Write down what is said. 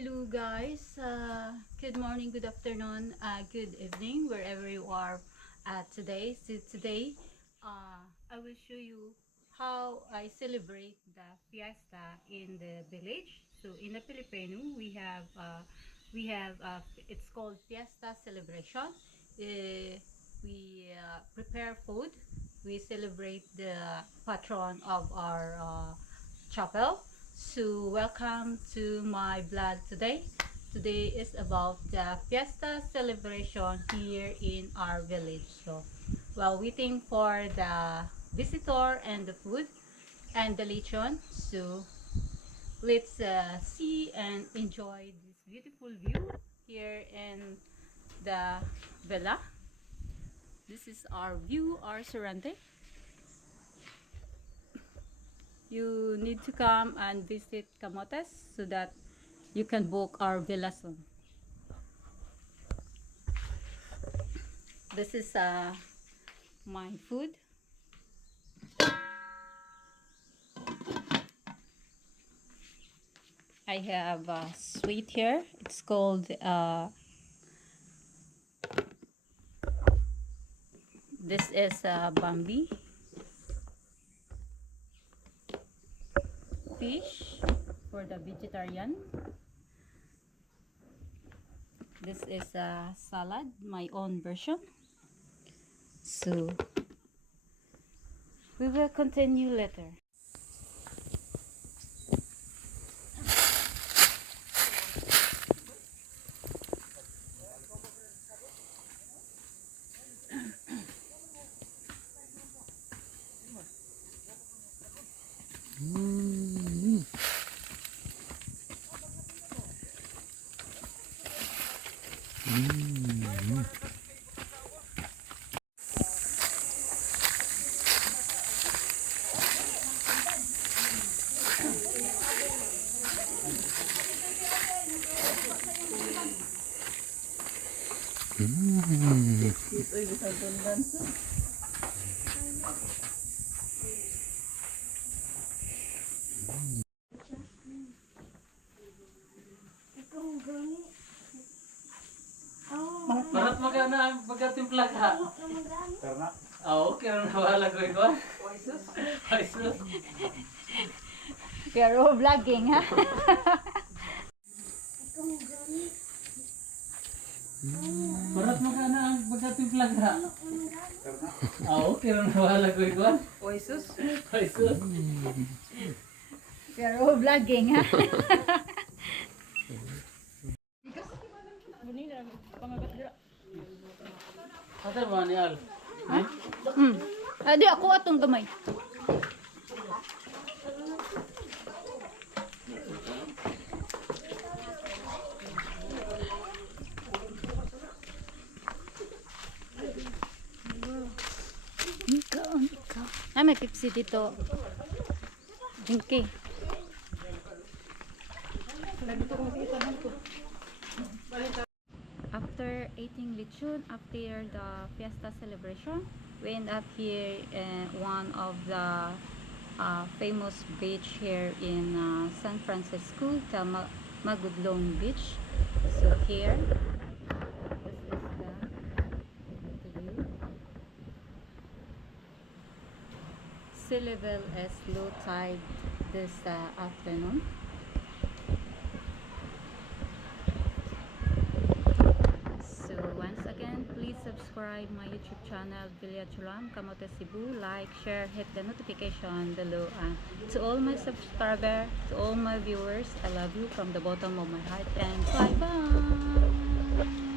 Hello guys, good morning, good afternoon, good evening, wherever you are today. So today, I will show you how I celebrate the fiesta in the village. So in the Filipino, it's called fiesta celebration. We prepare food. We celebrate the patron of our chapel. So welcome to my vlog today. Today is about the fiesta celebration here in our village. So while waiting for the visitor and the food and the lechon, so let's see and enjoy this beautiful view here in the villa. This is our view, our surrounding. You need to come and visit Camotes so that you can book our villa soon. This is my food. I have a sweet here. It's called this is Bambi fish for the vegetarian. This is a salad, my own version. So we will continue later. Barat magana ang pagkatimpla ka. Karena Oo, kaya na wala ko ito. Oisus. Pero vlogging ha. Barat magana ang pagkatimpla ka. karena Oo, kaya na wala ko ito. Oisus. Oisus. Pero vlogging ha. Asa ba ni Al? Adi ako atong gamay. Ikaw. May Pepsi dito. Dinky. After eating lechon, after the fiesta celebration, we end up here in one of the famous beach here in San Francisco, the Magudlong Beach. So here, this is the view. Sea level is low tide this afternoon. So once again, please subscribe my YouTube channel Villa Chulam Camotes Cebu. Like, share, hit the notification below. And to all my subscribers, to all my viewers, I love you from the bottom of my heart, and bye bye.